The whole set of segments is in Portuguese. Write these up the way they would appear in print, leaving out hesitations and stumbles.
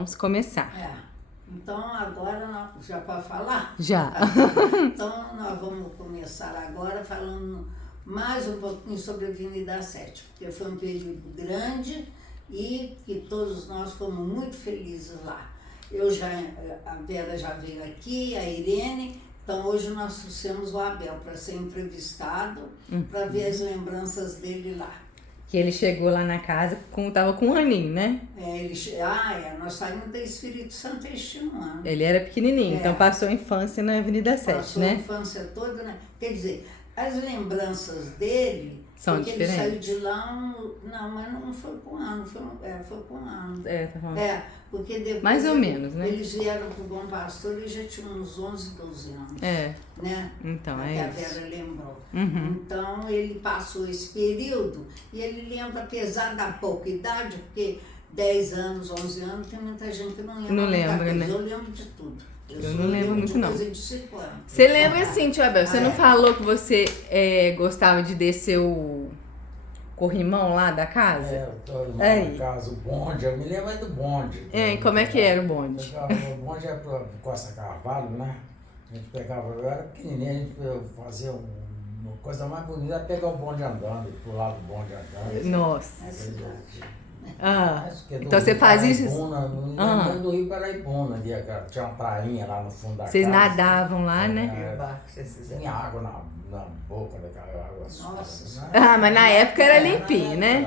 Vamos começar. Então agora nós, já pode falar? Já. Então nós vamos começar agora falando mais um pouquinho sobre a Avenida 7, porque foi um período grande e que todos nós fomos muito felizes lá. A Vera já veio aqui, a Irene, então hoje nós trouxemos o Abel para ser entrevistado, para ver as lembranças dele lá. Que ele chegou lá na casa, tava com um aninho, né? Nós saímos da Espírito Santo este ano. Ele era pequenininho, então passou a infância na Avenida 7, passou né? A infância toda, né? Quer dizer, as lembranças dele, são porque diferentes. Ele saiu de lá, não, mas não foi com um ano, foi com um ano. Tá falando. Porque depois... Mais ou menos, né? Eles vieram pro Bom Pastor e já tinham uns 11, 12 anos. Né? Então, que é a isso. Vera lembrou. Uhum. Então, ele passou esse período e ele lembra, apesar da pouca idade, porque 10 anos, 11 anos, tem muita gente que não lembra. Não muita lembra, coisa. né? Eu lembro de tudo. Eu não lembro muito, não. Coisa de 5 anos. Você lembra assim, tio Abel? Você não falou que você gostava de descer o corrimão lá da casa? Eu tô na casa, o bonde, eu me lembro do bonde. Como é que era o bonde? O bonde é para Costa Carvalho, né? A gente pegava, eu era pequenininho, a gente fazia uma coisa mais bonita, era pegar o bonde andando, pular do bonde andando. Nossa. Porque Então você faz isso? Lembrando do Rio Paraibuna, tinha uma prainha lá no fundo da Vocês casa. nadavam lá, né? Tinha água na boca daquela água. Nossa. Né? Mas na época era limpinho, né?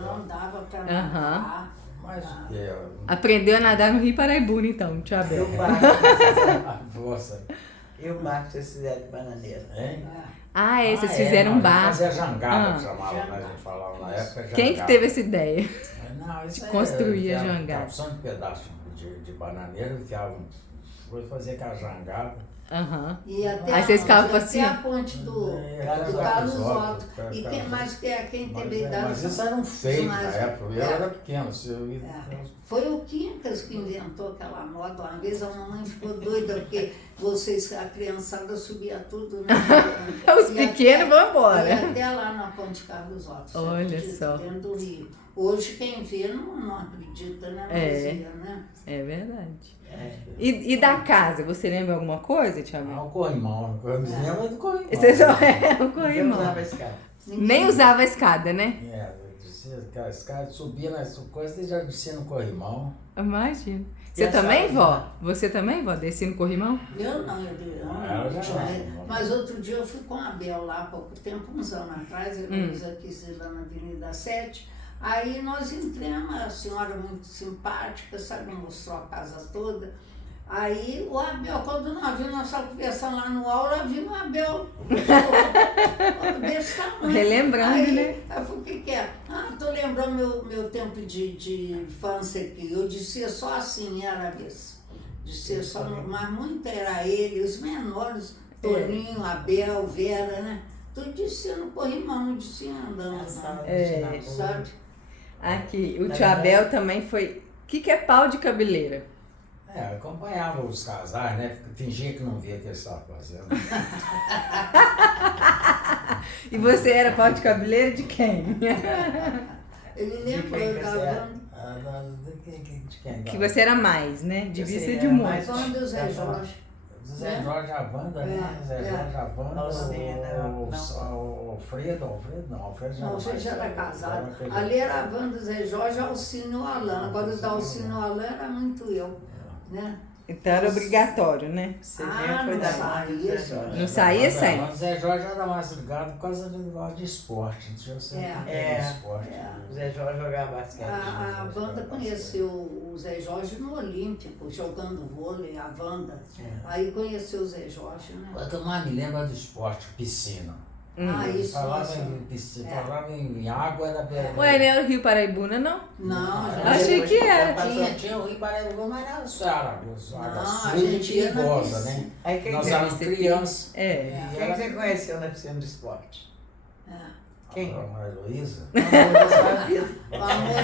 Não dava pra nadar. Mas o que? Aprendeu a nadar no Rio Paraibuna, então, tio Abel. Eu barco vocês fizeram de bananeira. Hein? Vocês fizeram um bar. Fazia jangada, que chamava, né? A gente falava na época jangada. Quem que teve essa ideia? Não, isso de construir a era jangada? Só um pedaço de bananeira, foi fazer aquela jangada. E até Aí vocês ficavam assim? a ponte do Carlos Otto. E quem teve idade? Mas isso era um feito na época, eu era pequeno. Foi o Quincas que inventou aquela moda. Uma vez a mamãe ficou doida, porque a criançada subia tudo, né? Os pequenos vão embora. E até lá na ponte Carlos Otto. Olha só. Dentro do Rio. Hoje quem vê não acredita, né? Né? É verdade. E da casa, você lembra alguma coisa, tio Abel? O corrimão, eu me lembro do corrimão. Você só o Eu corrimão. usava a escada. Nem usava a escada, né? Descia aquela escada, subia nas coisas e já descia no corrimão. Imagina. E Você a também, sala? vó? Você também, vó? Descia no corrimão? Eu não. Eu já não. Mas outro dia eu fui com a Abel lá há pouco tempo, uns anos atrás, eu aqui lá na Avenida 7. Aí nós entramos, a senhora muito simpática, sabe, mostrou a casa toda. Aí o Abel, quando nós vimos, nós só conversando lá no aula, vimos o Abel desse tamanho. Relembrando, aí, né? Eu falei, o que é? Tô lembrando meu tempo de infância aqui. Eu dizia só assim, era desse. Dizia só, mas muito era ele, os menores, Toninho, Abel, Vera, né? Tudo dizia no corrimão, não dizia andando, não. Sabe? Aqui, o tio Abel também foi... O que é pau de cabeleira? Acompanhava os casais, né? Fingia que não via o que eles estavam fazendo. E você era pau de cabeleira de quem? Ele lembrou, quem que você era? De quem? Que você era mais, né? Devia Você ser de era um mais- monte. Quando o Zé Jorge. Zé Jorge Avanda, né? Zé Jorge Avanda, Alfredo já Não, você já era mais- casado. era Ali era a Wanda, Zé Jorge, Alcino e o Alain. Agora o da Alcino e o Alain era muito eu, né? Então era obrigatório, né? Você mesmo foi não da saía, mãe do Zé Jorge. Não saía sem. Mas Zé Jorge era mais ligado por causa do negócio de esporte. Não tinha de esporte. O Zé Jorge jogava basquete. A Wanda conheceu o Zé Jorge no Olímpico, jogando vôlei, a Wanda. Aí conheceu o Zé Jorge, né? O que eu mais me lembro é do esporte, piscina. Isso, Falava isso. em piscina, falava em água, era... Ué, não era o Rio Paraibuna, não? Não, a Achei gente... que era. Tinha o Rio Paraíba, mas era só água Não, a suja e gente ia na perigosa, piscina. né? Aí quem Nós que éramos crianças. Quem que você conheceu na piscina do esporte? Quem? A Heloísa. Amor da sua vida. O amor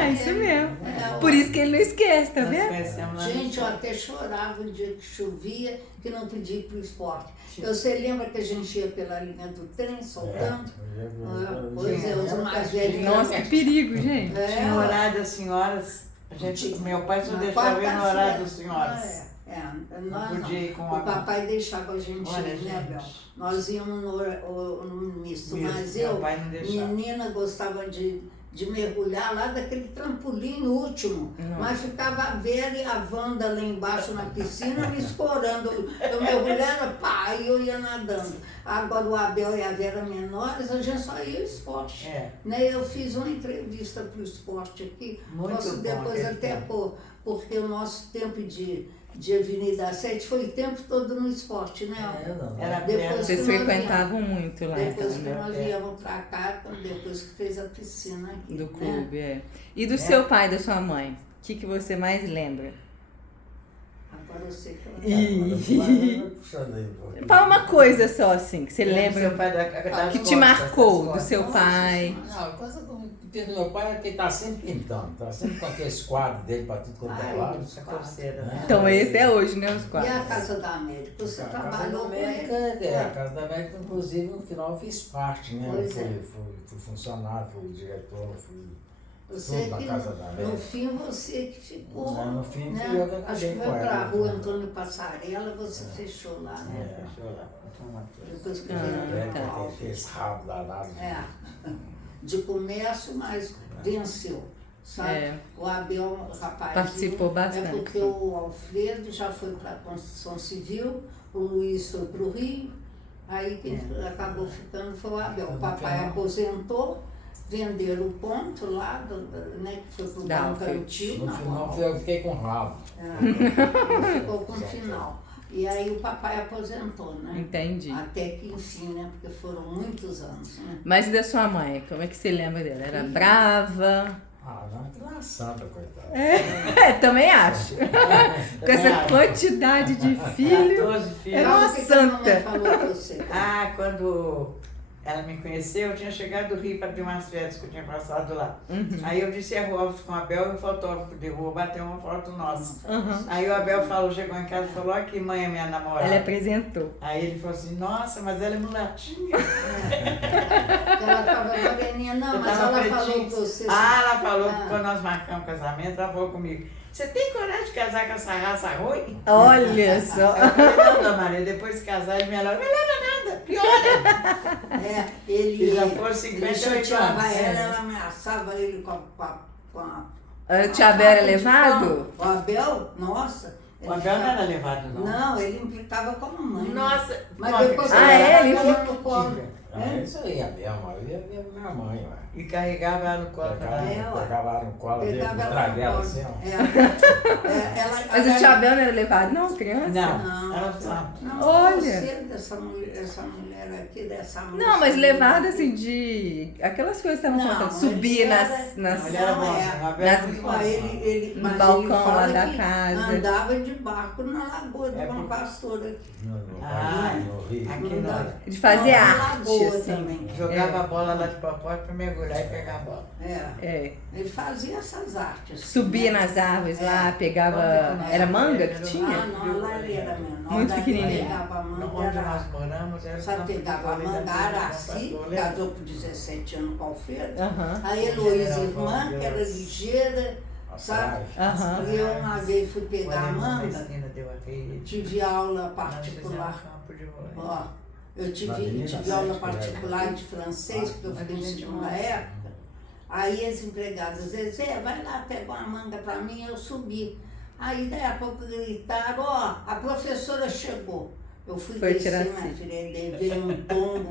É isso mesmo. É, Por isso que ele não esquece, tá Nós vendo? conhecemos lá no Gente, eu até chorava o dia que chovia, que não podia ir para o esporte. Você lembra que a gente ia pela linha do trem, soltando? Pois é, os mais velhos. Nossa, que perigo, gente. Tinha um horário das senhoras Meu pai só Na deixava ir no horário quarta-feira. dos senhores. Nós Não podia ir com não. a- O papai deixava a gente Olha, ir, né, gente. Bel? Nós íamos no misto, mas Meu eu, pai não deixava. menina, gostava de mergulhar lá daquele trampolim último, mas ficava a Vera e a Wanda lá embaixo na piscina me escorando. Eu mergulhando, pá, e eu ia nadando. Agora o Abel e a Vera menores, a gente só ia ao esporte. Né? Eu fiz uma entrevista para o esporte aqui, Muito posso bom depois aquele até tempo. pôr, porque o nosso tempo de Avenida 7 foi o tempo todo no esporte, né? Era Depois Vocês que nós frequentavam muito lá, Depois então, que né? nós viemos pra cá, depois que fez a piscina aqui. Do né? clube, é. E do seu pai e da sua mãe? O que você mais lembra? Agora eu sei que ela Fala uma coisa só, assim, que você Lembra seu lembra, pai das que te costas, marcou das do costas. seu pai. Não, a coisa que tem do meu pai é que ele tá sempre pintando, tá sempre com aqueles quadros dele pra tudo quanto é Ai, lado. os A quadros. torcida, né? Então, esse é hoje, né, os E a quatro. Casa da América? Você A Casa da trabalhou com América, ele? a Casa da América, inclusive, no final eu fiz parte, né? Pois Fui funcionário, fui diretor, fui Você tudo na que, Casa da no América. fim, você que ficou. No fim, né? fui eu que Acho que acabei foi com pra ela. rua Antônio Passarela, você fechou lá, né? Fechou lá. Depois que Ah, veio tá. pro Aqueles rabos danados. de comércio, mas venceu. Sabe? É. O Abel, rapaz. Participou bastante. É porque o Alfredo já foi para a construção civil, o Luiz foi para o Rio, aí quem acabou ficando foi o Abel. O papai aposentou, venderam o ponto lá, né, que foi para o Da Banco Alfredo. Antigo, No na final Rua. eu fiquei com rabo. Ficou com o final. E aí o papai aposentou, né? Entendi. Até que enfim, né? Porque foram muitos anos, né? Mas e da sua mãe? Como é que você lembra dela? Era brava? Não, aquilo é uma santa, coitada. Também acho. Com essa quantidade de filhos. 14 filhos. É uma Fala o que que a mamãe santa. falou pra você. Quando ela me conheceu, eu tinha chegado do Rio para ter umas férias que eu tinha passado lá. Aí eu disse óbvio com o Abel e o fotógrafo de rua bateu uma foto nossa. Aí o Abel chegou em casa e falou, olha que mãe é minha namorada. Ela apresentou. Aí ele falou assim, nossa, mas ela é mulatinha. Ela estava moreninha, não, Eu mas tava ela falou pretinho. pra você. Ela falou que quando nós marcamos o casamento, ela falou comigo, você tem coragem de casar com essa raça ruim? Olha só. Eu falei, não, dona Maria, depois de casar, ele melhora. Melhora nada, piora. Ele já foram 58 chateava anos. ela ameaçava ele com a O tia Abel era faca de levado? pão. O Abel, nossa. O Abel não era levado, não. Não, ele implicava com a mamãe. Nossa, Mas nossa, depois que Ah, é? Ele ela implica- no colo. É isso aí, a minha mãe, minha mãe, ué. E carregava ela no colo. Pegava ela no colo dele, Pegava por ela trás no dela, colo. assim, ó. Mas o tia Abel não era levado? Não, criança? Não, ela só. Não, Olha. você dessa mulher aqui, dessa moça. Não, mas levado assim de. Aquelas coisas que estavam Não, contando. Subir ele era- nas. Não, ele era Não, bom, é. assim, o Abel era Nas- muito bom. Mas ele, No mas balcão ele fala lá da que casa. andava de barco na lagoa do É Bom porque- Pastor aqui. No Rio. Aqui Andava- não. De fazer Não, na arte, lagoa assim. também. Jogava a bola lá de papote pra mergulhar e pegar a bola. É. Ele fazia essas artes. Subia né? nas árvores lá, pegava. Onde que Era nós- manga era que no- tinha? Ah, não, lá ele era menor. Muito daí pequenininho. Pegava a manga, Onde era, nós moramos era o sabe, campo de pegava a vôlei da manga, Vila do Araci, Pastor, lembra? casou com 17 anos com o Alfredo. Aham. A Heloísa, General irmã, que era Deus. ligeira, sabe? Aham. E eu uma vez fui pegar a Olhamos na manga, esquina, deu a rede. tive aula Nós particular. fizemos campo de vôlei. Ó, eu Na tive Avenida aula 7, particular de francês, porque eu fui no segunda época. Aí as empregadas, Zezé, vai lá pegar uma manga pra mim, eu subi. Aí daí a pouco gritaram, ó, a professora chegou. Eu fui Foi descer, tirar minha filha, aí veio um tombo,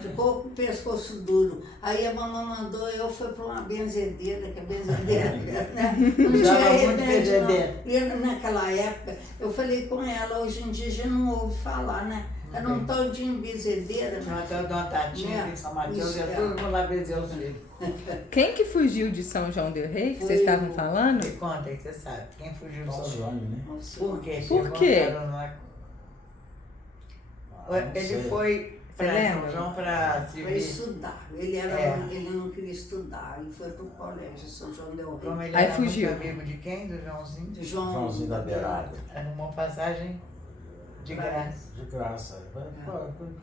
ficou com o pescoço duro. Aí a mamãe mandou, eu fui para uma benzedeira, que a benzedeira, né? Não Usava tinha muito remédio, não. benzedeira. E naquela época, eu falei com ela, hoje em dia a gente não ouve falar, né? Era um tal de benzedeira, Tinha né? até o Dona Tatinha aqui em São Mateus, Isso, e todo mundo lá benzer os filhos. Quem que fugiu de São João del Rei, que vocês Foi estavam o- falando? Me conta aí, você sabe. Quem fugiu do São João? Alcione, né? Por quê? Por Chegou, quê? entraram lá. Não Ele sei. foi Você pra lembra? São João pra Para servir. estudar. Ele É. não queria estudar, ele foi para o colégio São João del Rei. Como ele Aí era fugiu. muito amigo de quem? Do Joãozinho? Joãozinho da Beirada. Arrumou passagem de graça. De graça.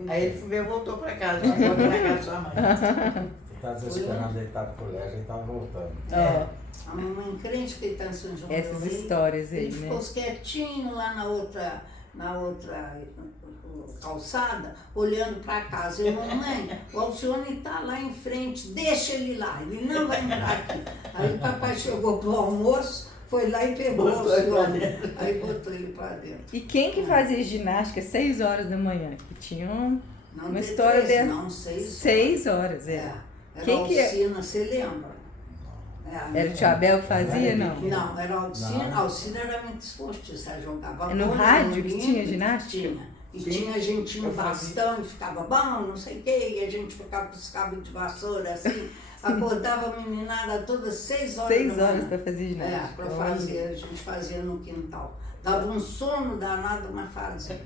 Aí ele veio, voltou pra casa, voltou na casa da sua mãe. estava esperando ele estar no colégio, ele estava voltando. Ó, A mamãe crente que ele está em São João essas del Rei. histórias aí, Ele né? ficou quietinho lá na outra calçada, olhando para casa. Eu, mamãe, o Alcione está lá em frente, deixa ele lá, ele não vai entrar aqui. Aí o papai chegou pro almoço, foi lá e pegou o Alcione, aí botou ele para dentro. E quem que fazia ginástica às 6 horas da manhã? Que tinham Não uma tem história três, dessa. não, 6 6 horas, é. Era Quem que é? Alcina, você lembra? Era o tio Abel que fazia, não? Não, era Alcina. Não. Alcina era muito esportista, jogava É no bola, rádio que Olimpo, tinha ginástica? Tinha. E tinha gente no Eu fazia. bastão e ficava bom, não sei o quê, e a gente ficava com os cabos de vassoura assim. Acordava a meninada todas 6 horas 6 da manhã. horas pra fazer ginástica. É, para fazer, a gente fazia no quintal. Dava um sono danado, mas fazia.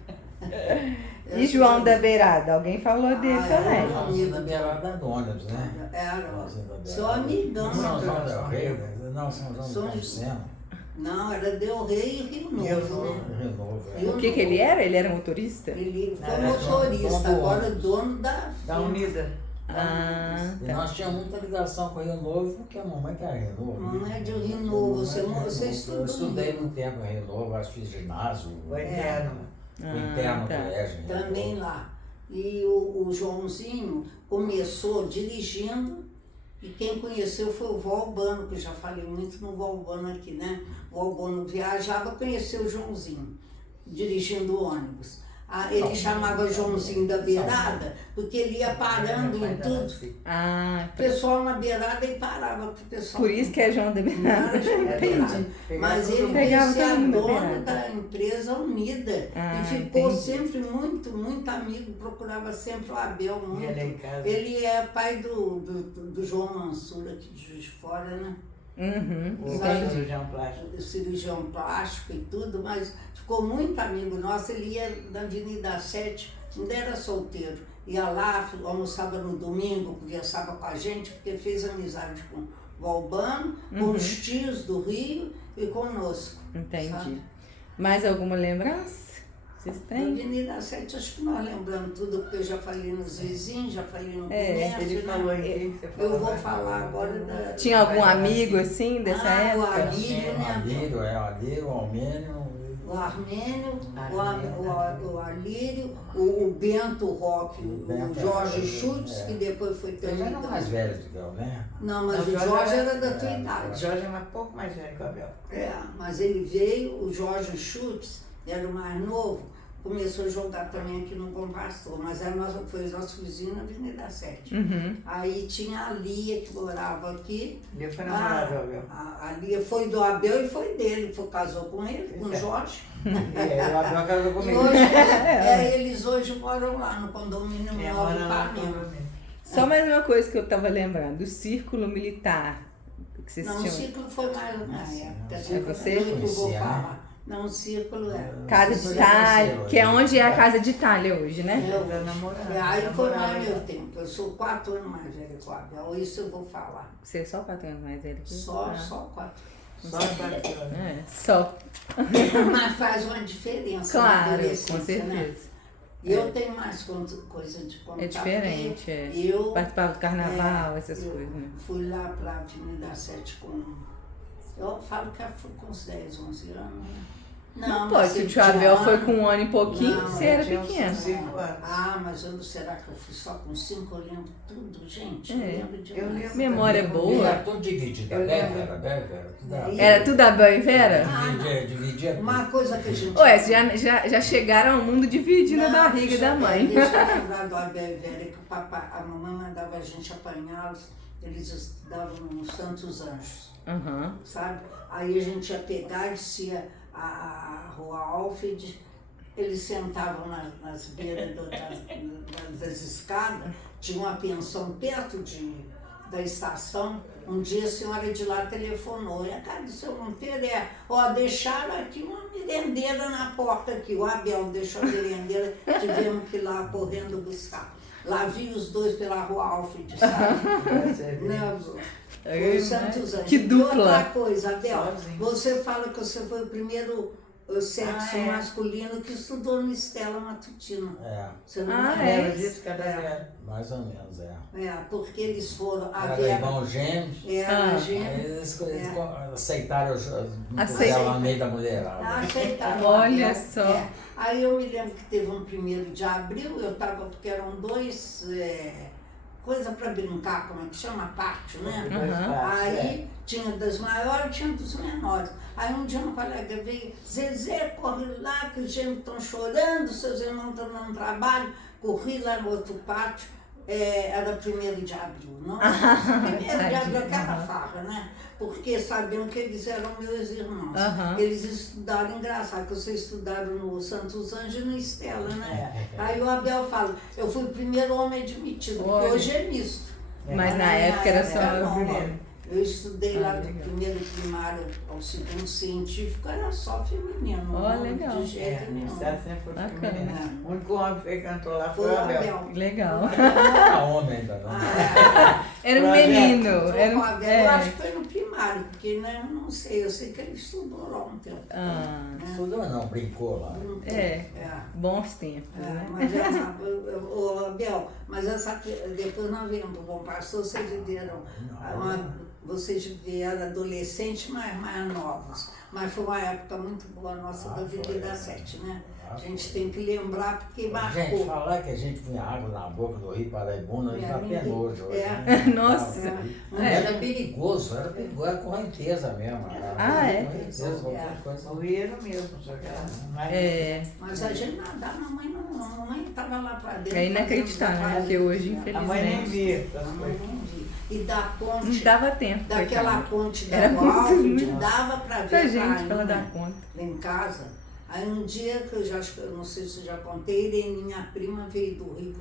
E João da Beirada? Alguém falou dele Ah, também. é. Nós na beirada do ônibus, né? Era, Nós na beirada. seu amigão. São João del Rei, não, São João São- do Viceno. Não, era Del Rey e Rio Novo, né? Rio Novo, é. Rio O que ele era? Ele era motorista? Ele foi Era motorista, dono do agora ônibus. dono da Da Unida. Ah, E tá. nós tínhamos muita ligação com o Rio Novo, porque a mamãe que era Rio Novo. Mamãe é de Rio Novo, você Eu estudou estudei em muito tempo em Rio Novo, acho que fiz ginásio, O Eterno. o interno tá. colégio. em Rio também Novo. lá. E o Joãozinho começou dirigindo, e quem conheceu foi o Valbano, que eu já falei muito no Valbano aqui, né? O Valbano viajava, conheceu o Joãozinho, dirigindo o ônibus. Ah, ele chamava Joãozinho da Beirada, porque ele ia parando em tudo. Ah, O pessoal na beirada e parava pro pessoal. por isso que é João da Não Beirada. era João da Beirada. Mas ele Pegava veio ser a todo mundo na dona beirada. da empresa Unida. Ah, E ficou entendi. sempre muito amigo, procurava sempre o Abel muito. Ia lá em casa. Ele é pai do João Mansur aqui de Juiz de Fora, né? Uhum, O entendi. cirurgião plástico. Cirurgião plástico e tudo, mas ficou muito amigo nosso. Ele ia na Avenida 7, ainda era solteiro. Ia lá, almoçava no domingo, conversava com a gente, porque fez amizade com o Valbano, com os tios do Rio e conosco. Entendi. Sabe? Mais alguma lembrança? Vocês Na têm? Avenida 7, acho que nós lembramos tudo, porque eu já falei nos vizinhos, já falei no É, comércio, Ele né? falou aqui. Você falou, Eu vou vai. falar agora da... Tinha algum amigo assim dessa Ah, o época? Alírio, O né? Alírio, o Alírio, o Almênio. O Armênio, Armênio. o Alírio, o Bento Roque, O o Bento, Jorge é, Schultz, é. que depois foi Eles eram terminado. mais velhos do que eu, né? Não, mas Não, o Jorge Jorge era- era da tua é, O idade. Jorge é um pouco mais velho que o Abel. É, mas ele veio, o Jorge Schultz, era o mais novo, começou a jogar também aqui no Bom Pastor, mas era foi nosso vizinho na Avenida 7. Uhum. Aí tinha a Lia, que morava aqui. Ele foi namorado do Abel. A Lia foi do Abel e foi dele, casou com ele, com o Jorge. É, o Abel casou E comigo. hoje, eles hoje moram lá no condomínio É, Nova mora lá no Ipanema. condomínio. Só mais uma coisa que eu tava lembrando, o círculo militar que vocês Não, o tinham. círculo foi mais na época. É você? Eu que vou Conhecia, né? falar. Não, o círculo é. Casa de Itália, que é onde é a Casa de Itália hoje, né? Era namorado. Aí foi namorado. mais meu tempo. Eu sou 4 anos mais velha que o Abel, isso eu vou falar. Você é só 4 anos mais velho que eu? Só, Ah. só 4. Só quatro anos. É, só. Mas faz uma diferença na Claro, adolescência, com certeza. né? E eu tenho mais coisa de contar. É diferente, porque é. Eu Participava do carnaval, É, essas eu coisas, né? fui lá para a Avenida 7 com... Eu falo que eu fui com uns 10, 11 anos, né? Não mas pode, se o eu tio tinha Abel ano. foi com 1 ano e pouquinho, Não, você era tinha uns pequeno. 5 anos. Ah, mas eu, será que eu fui só com 5? Eu lembro tudo, gente. É, Eu lembro de eu lembro. Memória E boa. era tudo dividido, Eu Bel, lembro. Vera, tudo era. Era tudo Abel e Vera? Dividia tudo. Uma coisa que a gente... Ué, já chegaram ao mundo dividindo a Não, barriga deixa da eu- mãe. Deixa eu lembrar do Abel e Vera, que o papai, a mamãe mandava a gente apanhá-los, eles estudavam nos Santos Anjos, Aham. sabe? Aí a gente ia pegar e descia a rua Alfred, eles sentavam nas beiras das escadas, tinha uma pensão perto da estação. Um dia a senhora de lá telefonou, e a casa do seu Monteiro deixaram aqui uma merendeira na porta aqui, o Abel deixou a merendeira, tivemos que ir lá correndo buscar. Lá vi os dois pela rua Alfred, sabe? Né, foi o Santos Anjos. Que E outra dupla. coisa, Abel, Sozinho. você fala que você foi o primeiro o sexo masculino que estudou no Estela Matutino. Você não Lembra disso, cada mais ou menos, porque eles foram... Era irmão gêmeos. Era Aí gêmeos. eles aceitaram ela no meio da mulherada. Aceitaram. Olha só. Aí eu me lembro que teve um 1º de abril, eu estava, porque eram 2... coisa para brincar, como é que chama? Pátio, né? Aí tinha das maiores, tinha dos menores. Aí um dia um colega veio, Zezé, corre lá que os gêmeos estão chorando, seus irmãos estão dando trabalho. Corri lá no outro pátio, era 1º de abril, não? 1º de abril, aquela farra, né? Porque sabiam que eles eram meus irmãos. Eles estudaram, engraçado, que vocês estudaram no Santos Anjos e no Estela, né? Aí o Abel fala, eu fui o primeiro homem admitido, porque hoje é misto. Mas na época era só o primeiro. Eu estudei lá do 1º primário ao 2º científico, era só feminino. Legal. De jeito nenhum. Sempre foi feminino. O único homem que cantou lá foi Foi o o Abel. Abel. Legal. Não era homem ainda, não. Era um menino. Foi o Abel. Eu acho que foi no primário, porque né, não sei, eu sei que ele estudou lá um tempo. Estudou não, brincou lá. Bons tempos, né? Mas o Abel, mas depois nós viemos para o Bom Pastor, vocês vieram adolescentes mais novos. Mas foi uma época muito boa nossa da Avenida 7, né? A gente tem que lembrar porque marcou. Gente, falar que a gente punha água na boca do Rio Paraibuna, já até nojo hoje. Nossa. Era perigoso, era correnteza mesmo. Correnteza, qualquer coisa. O Rio era mesmo, só que Mas a gente nadava, a mamãe estava lá para dentro. É inacreditável, né? Porque hoje, infelizmente... A mãe nem via. A mãe nem via. E da ponte... Não dava tempo. Daquela ponte da Era Alves, dava para ver pra a gente, pra ela né? dar conta. Lá em casa. Aí um dia, que eu não sei se eu já contei, minha prima veio do Rio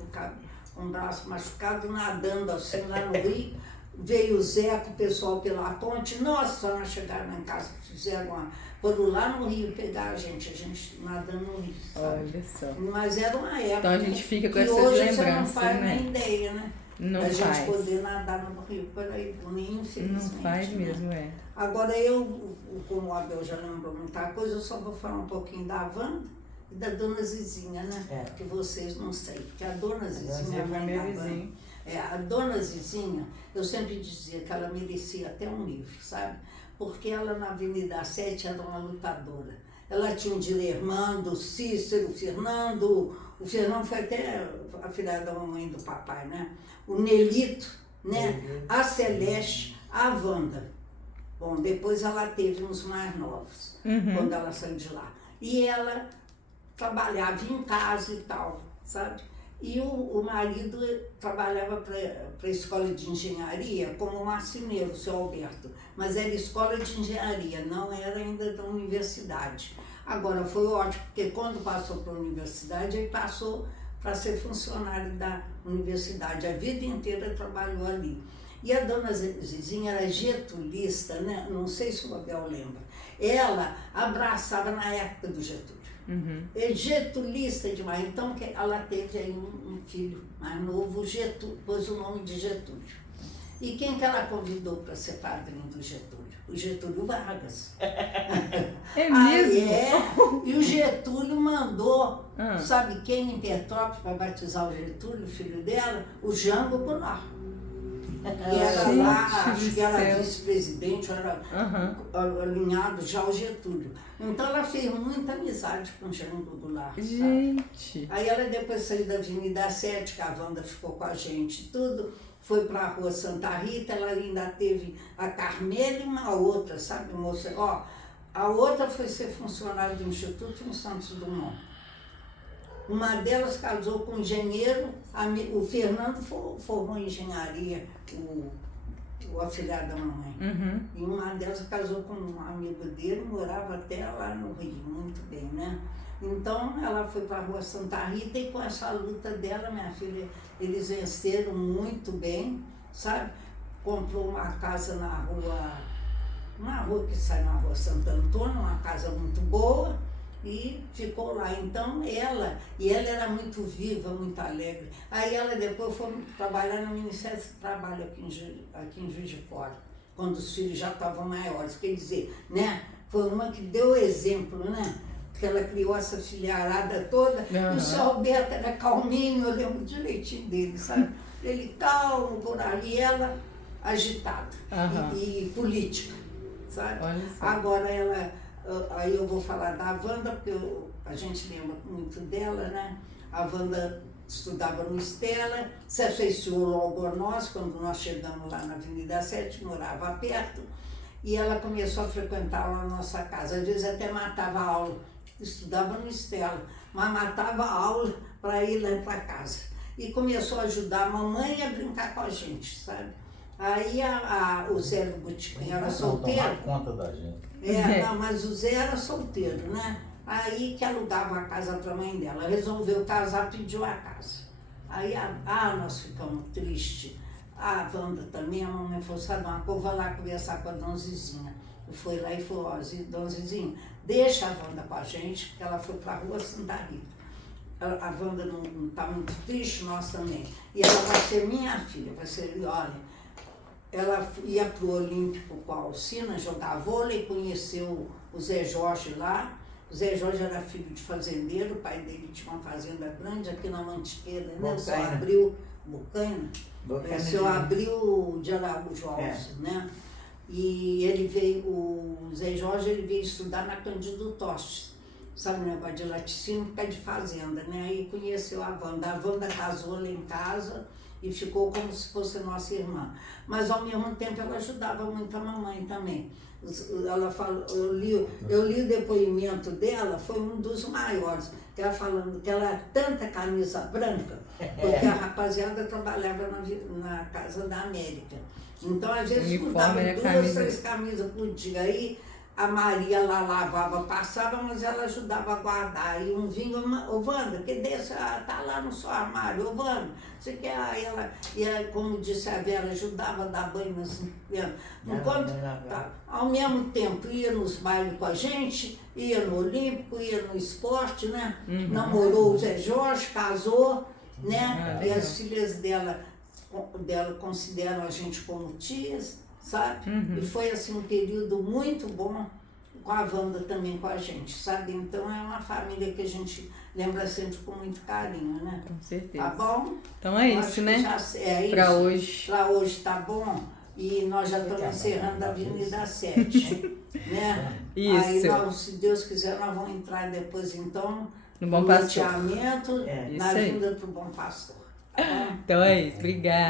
com o braço machucado, nadando assim lá no Rio. Veio o Zé com o pessoal pela ponte. Nossa, nós chegaram em casa, foram lá no Rio pegar a gente nadando no Rio. Olha só. Mas era uma época. Então a gente fica com essas hoje lembranças, você não faz né? nem ideia, né? Não a faz. gente poder nadar no Rio Paraibuna, infelizmente. Não faz né? mesmo, Agora como o Abel já lembrou muita coisa, eu só vou falar um pouquinho da Wanda e da Dona Zizinha, né? Que vocês não sei. Porque a Dona Zizinha, a mãe da Wanda, a Dona Zizinha, eu sempre dizia que ela merecia até um livro, sabe? Porque ela na Avenida 7 era uma lutadora. Ela tinha o Dilermando, o Cícero, o Fernando. O Fernando foi até a filha da mamãe do papai, né? O Nelito, né? A Celeste, a Wanda. Bom, depois ela teve uns mais novos, quando ela saiu de lá. E ela trabalhava em casa e tal, sabe? E o marido trabalhava para a escola de engenharia como marceneiro, o seu Alberto. Mas era escola de engenharia, não era ainda da universidade. Agora foi ótimo, porque quando passou para a universidade, ele passou para ser funcionário da universidade. A vida inteira trabalhou ali. E a Dona Zizinha era getulista, né? Não sei se o Abel lembra. Ela abraçava na época do Getúlio. É getulista demais. Então ela teve aí um filho mais novo, Getúlio, pôs o nome de Getúlio. E quem que ela convidou para ser padrinho do Getúlio? O Getúlio Vargas. É mesmo? E o Getúlio mandou, sabe quem em Petrópolis para batizar o Getúlio, o filho dela? O Jango Goulart. Que era lá, acho que era vice-presidente, era alinhado já ao Getúlio. Então ela fez muita amizade com o Jango Goulart. Gente! Aí ela depois saiu da Avenida 7, que a Wanda ficou com a gente tudo. Foi para a Rua Santa Rita, ela ainda teve a Carmela e uma outra, sabe, moça? A outra foi ser funcionária do Instituto em Santos Dumont. Uma delas casou com um engenheiro, o Fernando formou em engenharia, o afilhado da mamãe. E uma delas casou com um amigo dele, morava até lá no Rio, muito bem, né? Então ela foi para a Rua Santa Rita e com essa luta dela, minha filha, eles venceram muito bem, sabe? Comprou uma casa na rua que sai na Rua Santo Antônio, uma casa muito boa, e ficou lá. Então ela era muito viva, muito alegre. Aí ela depois foi trabalhar no Ministério do Trabalho aqui em Juiz de Fora, quando os filhos já estavam maiores. Quer dizer, né? Foi uma que deu exemplo, né? porque ela criou essa filharada toda, e o seu Alberto era calminho, eu lembro direitinho dele, sabe? Ele calmo por ali, ela agitada e política, sabe? Agora ela, aí eu vou falar da Wanda, porque a gente lembra muito dela, né? A Wanda estudava no Estela, se afeiçoou logo a nós, quando nós chegamos lá na Avenida 7, morava perto, e ela começou a frequentar lá a nossa casa. Às vezes até matava a aula, estudava no Estela, mas matava a aula para ir lá para casa. E começou a ajudar a mamãe a brincar com a gente, sabe? Aí o Zé Botiquim era solteiro. Tomar conta da gente. Não, mas o Zé era solteiro, né? Aí que alugava a casa para a mãe dela. Resolveu casar, pediu a casa. Aí nós ficamos tristes. A Wanda também, a mamãe falou, sabe uma coisa, vai lá conversar com a Dona Zizinha. Eu fui lá e falou, ó, Dona Zizinha, deixa a Wanda com a gente, porque ela foi para a rua Santa Rita. A Wanda não está muito triste, nós também. E ela vai ser minha filha, vai ser, olha, ela ia para o Olímpico com a Alcina, jogar vôlei, conheceu o Zé Jorge lá. O Zé Jorge era filho de fazendeiro, o pai dele tinha uma fazenda grande aqui na Mantiqueira, né? O seu Abril Bocaina, o seu Abril de Araújo Alves, né? E ele veio, o Zé Jorge, ele veio estudar na Cândido Tostes, sabe, o negócio de laticínio, porque é de fazenda, né? Aí conheceu a Wanda casou lá em casa e ficou como se fosse nossa irmã. Mas ao mesmo tempo ela ajudava muito a mamãe também. Ela falou, eu li o depoimento dela, foi um dos maiores, que ela falando que ela era tanta camisa branca, porque a rapaziada trabalhava na Casa da América. Então, às vezes, juntava 2, 3 camisas por dia. Aí a Maria lá lavava, passava, mas ela ajudava a guardar. E um vinho, ô Wanda, que desse, tá lá no seu armário, ô Wanda, você quer? Aí ela, como disse a Vera, ajudava a dar banho nas enquanto, ao mesmo tempo, ia nos bailes com a gente, ia no Olímpico, ia no esporte, né? Namorou o Zé Jorge, casou, né? E as filhas dela consideram a gente como tias, sabe? E foi assim um período muito bom com a Wanda também com a gente, sabe? Então é uma família que a gente lembra sempre com muito carinho, né? Com certeza. Tá bom? Então é isso, né? É isso. Pra hoje. Pra hoje tá bom? E nós já estamos encerrando a Avenida 7, né? Isso. Aí nós, se Deus quiser, nós vamos entrar depois então No Bom Pastor. loteamento, na Isso aí. vinda pro Bom Pastor. Tá bom? Então é isso. Obrigada.